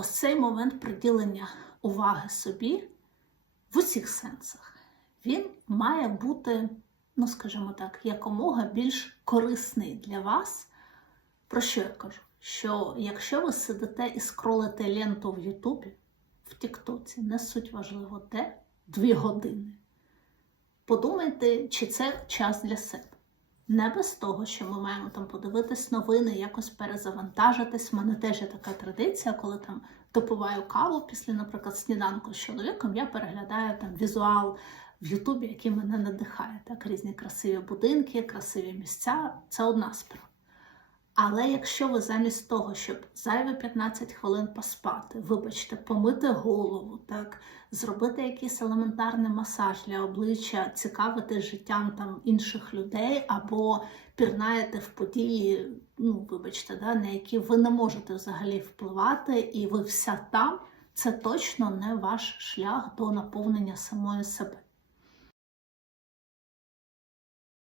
ось цей момент приділення уваги собі в усіх сенсах, він має бути, ну скажімо так, якомога більш корисний для вас. Про що я кажу? Що якщо ви сидите і скролите ленту в Ютубі, в Тіктоці, не суть важливо де, дві години. Подумайте, чи це час для себе. Не без того, що ми маємо там подивитись новини, якось перезавантажитись. У мене теж є така традиція, коли там допиваю каву після, наприклад, сніданку з чоловіком, я переглядаю там візуал в Ютубі, який мене надихає. Так, різні красиві будинки, красиві місця це одна справа. Але якщо ви замість того, щоб зайві 15 хвилин поспати, вибачте, помити голову, так, зробити якийсь елементарний масаж для обличчя, цікавити життям там інших людей, або пірнаєте в події, ну, вибачте, да, на які ви не можете взагалі впливати, і ви вся там, це точно не ваш шлях до наповнення самої себе.